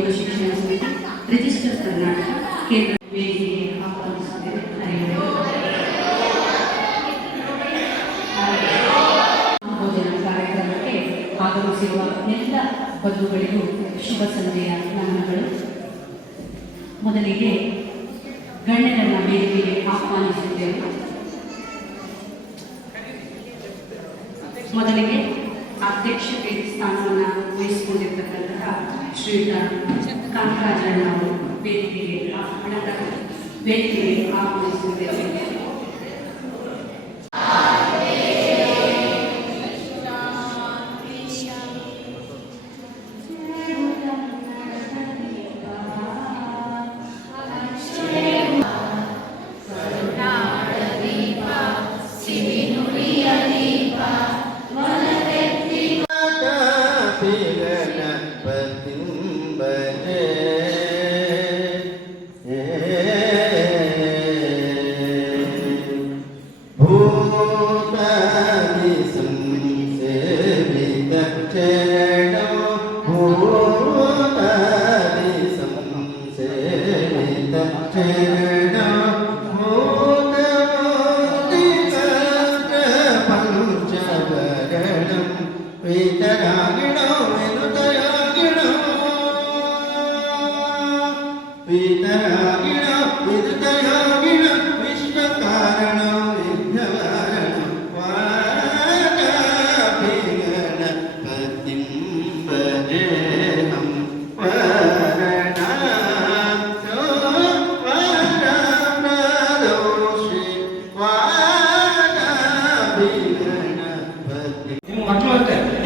ಯೋಗ ಶಿಕ್ಷಣ ಸಮಿತಿ ರಿಜಿಸ್ಟರ್ ಕರ್ನಾಟಕ ಕೇಂದ್ರ ವೇದಿಕೆಗೆ ಆಹ್ವಾನಿಸುತ್ತೇವೆ ಭೋಜನ ಕಾರ್ಯಕ್ರಮಕ್ಕೆ ಆಗಮಿಸಿರುವ ಎಲ್ಲ ಬಂಧುಗಳಿಗೂ ಶುಭ ಸಂಜೆಯ ನಮನಗಳು ಮೊದಲಿಗೆ ಗಣ್ಯರನ್ನ ವೇದಿಕೆಗೆ ಆಹ್ವಾನಿಸುತ್ತೇವೆ ಮೊದಲಿಗೆ ಅಧ್ಯಕ್ಷತೆ ಸ್ಥಾನವನ್ನು ವಹಿಸಿಕೊಂಡಿರ್ತಕ್ಕಂತಹ ಶ್ರೀಯುತ ಕಾಂತರಾಜಣ್ಣ ಅವರು ವೇದಿಕೆಗೆ ಆಹ್ವಾನ ವೇದಿಕೆಗೆ ಆಹ್ವಾನಿಸುತ್ತೇವೆ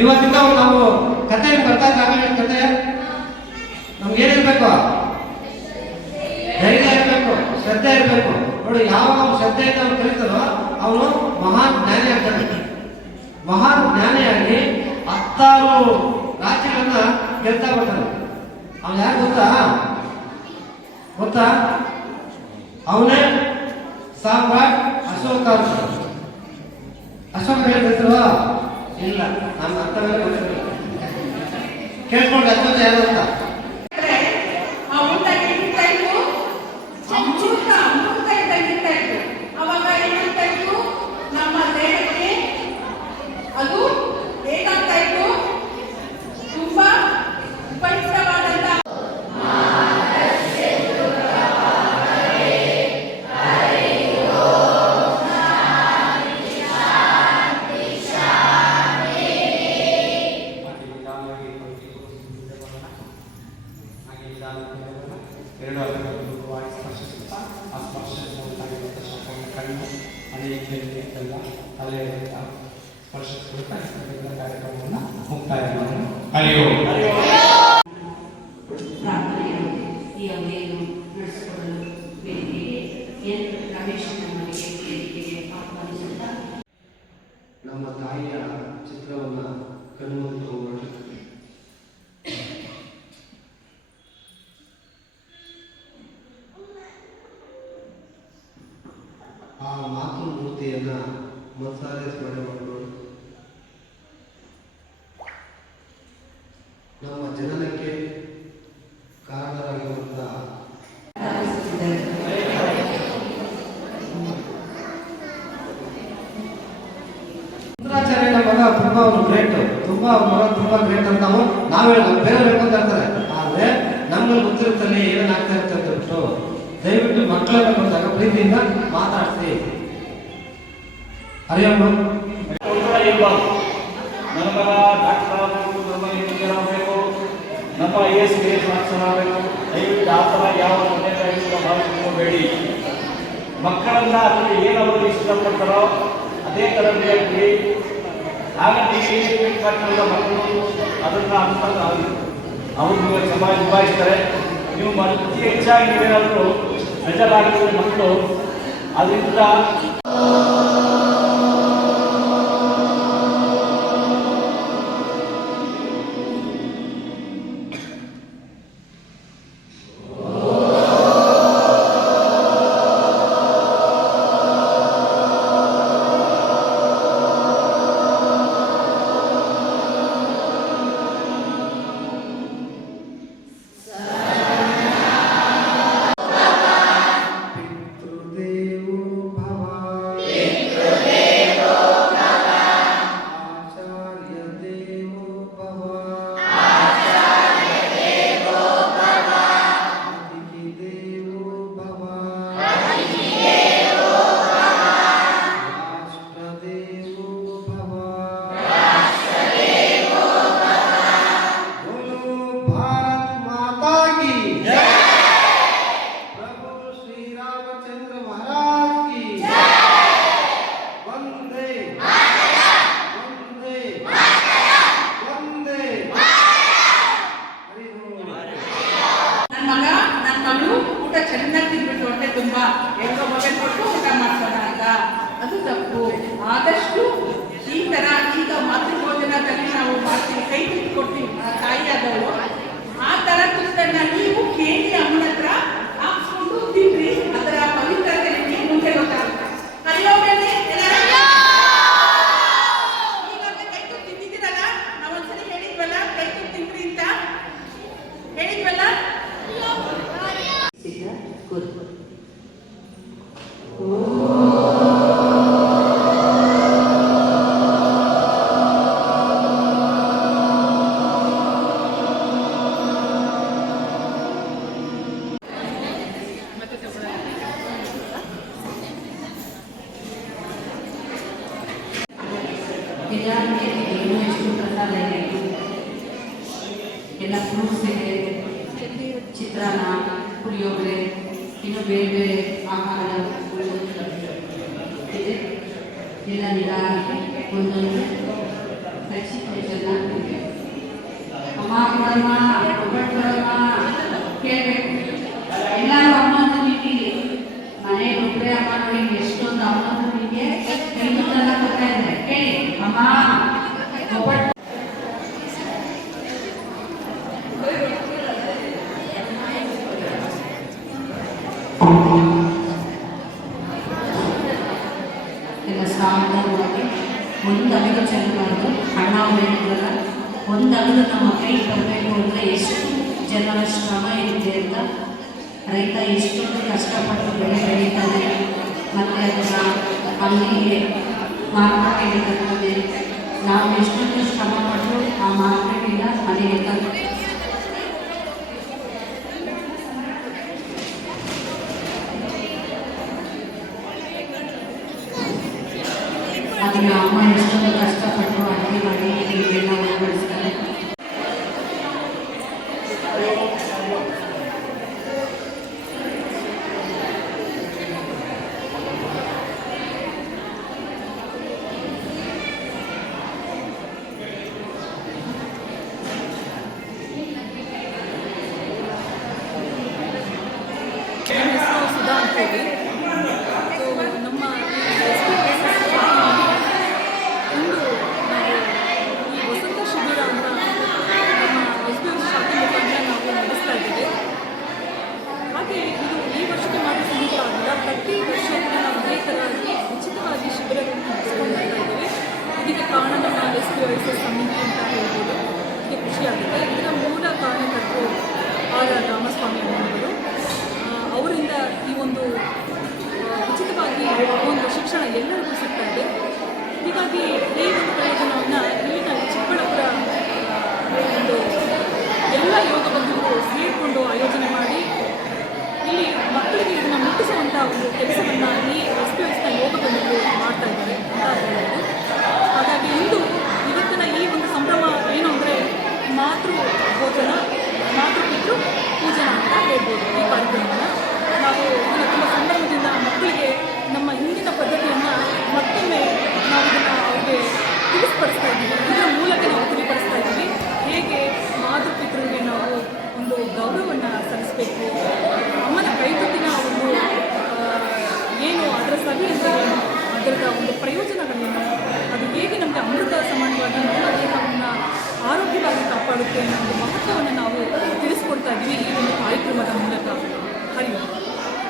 ಇವತ್ತಿಂದ ನಾವು ಕತೆ ಬರ್ತಾ ಇದ್ದಾಗ ಕತೆ ನಮ್ಗೆ ಏನಿರ್ಬೇಕು ಧೈರ್ಯ ಇರಬೇಕು, ಶ್ರದ್ಧೆ ಇರಬೇಕು. ನೋಡಿ, ಯಾವ ನಾವು ಶ್ರದ್ಧೆಯಿಂದ ಅವ್ನು ಕಲಿತಾರೋ, ಅವನು ಮಹಾನ್ ಜ್ಞಾನಿ ಆಗ್ತಾನೆ ಮಹಾನ್ ಜ್ಞಾನಿಯಾಗಿ ಹತ್ತಾರು ರಾಜ್ಯಗಳನ್ನ ಗೆಲ್ತಾ ಬರ್ತಾನೆ. ಅವ್ನು ಯಾರು ಗೊತ್ತಾ? ಗೊತ್ತಾ? ಅವನೇ ಸಾಮ್ರಾಟ್ ಅಶೋಕ ಅಶೋಕ ಹೇಳಿದ್ರು ಇಲ್ಲ ನಮ್ಮ ಅರ್ಥವೇ ಕೇಳ್ಕೊಂಡು ಅರ್ಥ ಯಾರು ಅಂತ? ಕಾರ್ಯಕ್ರಮವನ್ನು ಮುಕ್ತಾಯ ಮಾಡೋಣ ನಮ್ಮ ತಾಯಿಯ ಚಿತ್ರವನ್ನ ಕಣ್ಮುಂದೆ ತಗೊಂಡು ಆ ಮಾತೃ ಮೂರ್ತಿಯನ್ನ ಮನಸಾರೆ ಸ್ಮರಣೆ ತುಂಬಾ ಅವ್ರು ಗ್ರೇಟ್ ತುಂಬಾ ಅವ್ರ ಮಗ ತುಂಬಾ ಗ್ರೇಟ್ ಅಂತ ನಾವು ನಾವ್ ಹೇಳೋದು ಬೇರೆ ಹೇಳ್ಕೊಂತ ಇರ್ತಾರೆ ಆದರೆ ನಮ್ಗೆ ಗೊತ್ತಿರುತ್ತಲ್ಲಿ ಏನಾಗ್ತಾ ಇರುತ್ತೆ ಅಂತ ಬಿಟ್ಟು ದಯವಿಟ್ಟು ಮಕ್ಕಳನ್ನ ಬಂದಾಗ ಪ್ರೀತಿಯಿಂದ ಮಾತಾಡ್ಸಿ. ಹರಿಯಮ್ಮ. ನಮ್ಮ ಡಾಕ್ಟರ್ ಆಗಬೇಕು ನಮ್ಮ ಇಂಜಿನಿಯರ್ ಆಗಬೇಕು ನಮ್ಮ I S B S officer ಆಗಬೇಕು ದಯವಿಟ್ಟು ಆ ಥರ ಯಾವ ತಂದೆ ತಾಯಿಗಳು ಮಕ್ಕಳನ್ನ ಅದರಲ್ಲಿ ಏನವರು ಇಷ್ಟಪಡ್ತಾರೋ, ಅದೇ ಥರ ಆಗ ಮಕ್ಕಳು ಅದನ್ನು ಅಂತ ಅವ್ರು ಸಮಾಜ ನಿಭಾಯಿಸ್ತಾರೆ. ನೀವು ಅತಿ ಹೆಚ್ಚಾಗಿ ನೀವೇನಾದರೂ ಮೆಜರಾಗಿರುವ ಮಕ್ಕಳು ಅದರಿಂದ Mediante el uno es un tratadero. ಎಲ್ಲ ಫ್ರೂಟ್ಸಿಗೆ ಚಿತ್ರಾನ್ನ ಪುಳಿಯೋಗರೆ ಇನ್ನು ಬೇರೆ ಬೇರೆ ಆಹಾರ ಇದೆ ಎಲ್ಲ ನಿಧಾನಕ್ಕೆ ಒಂದೊಂದು ಹಚ್ಚಿ ಪ್ಲೇಟನ್ನು ಕೊಟ್ಟಿದೆ ಅಮ್ಮ ಕೊಡಮ್ಮ ಒಬ್ಬಟ್ಟು ಕೊಡಮ್ಮ ಕೇಳಬೇಕು ಎಲ್ಲರೂ ಅಮ್ಮನ ನಿಟ್ಟಿಗೆ ಮನೆಗೆ ಒಬ್ಬರೇ ಅಮ್ಮ ನೋಡಿ ಎಷ್ಟೊಂದು ಅಮ್ಮನ ನಿಮಗೆ ಹೆಣ್ಣು ಕೊಡ್ತಾ ಇದೆ ಹೇಳಿ ಅಮ್ಮ ಒಂದು ಅಗಲ ಚೆಂದ ಮಾಡಿದ್ರು ಹಣ ಹೇಳಿದ್ರಲ್ಲ ಒಂದು ಅಗಲ ನಮ್ಮ ಬರಬೇಕು ಅಂದರೆ ಎಷ್ಟು ಜನರ ಶ್ರಮ ಇದೆ ಅಂತ ರೈತ ಎಷ್ಟೊಂದು ಕಷ್ಟಪಟ್ಟು ಬೆಳೆ ಬೆಳೀತಾರೆ ಮತ್ತೆ ಅದನ್ನು ಅಲ್ಲಿಗೆ ಮಾರುಕಟ್ಟೆಯಲ್ಲಿ ತಂದಿದ್ದೇವೆ ನಾವು ಎಷ್ಟೊಂದು ಶ್ರಮಪಟ್ಟು ಆ ಮಾರುಕಟ್ಟೆಯಿಂದ ಮನೆಗೆ ತಂದು ಹಾಗಾಗಿ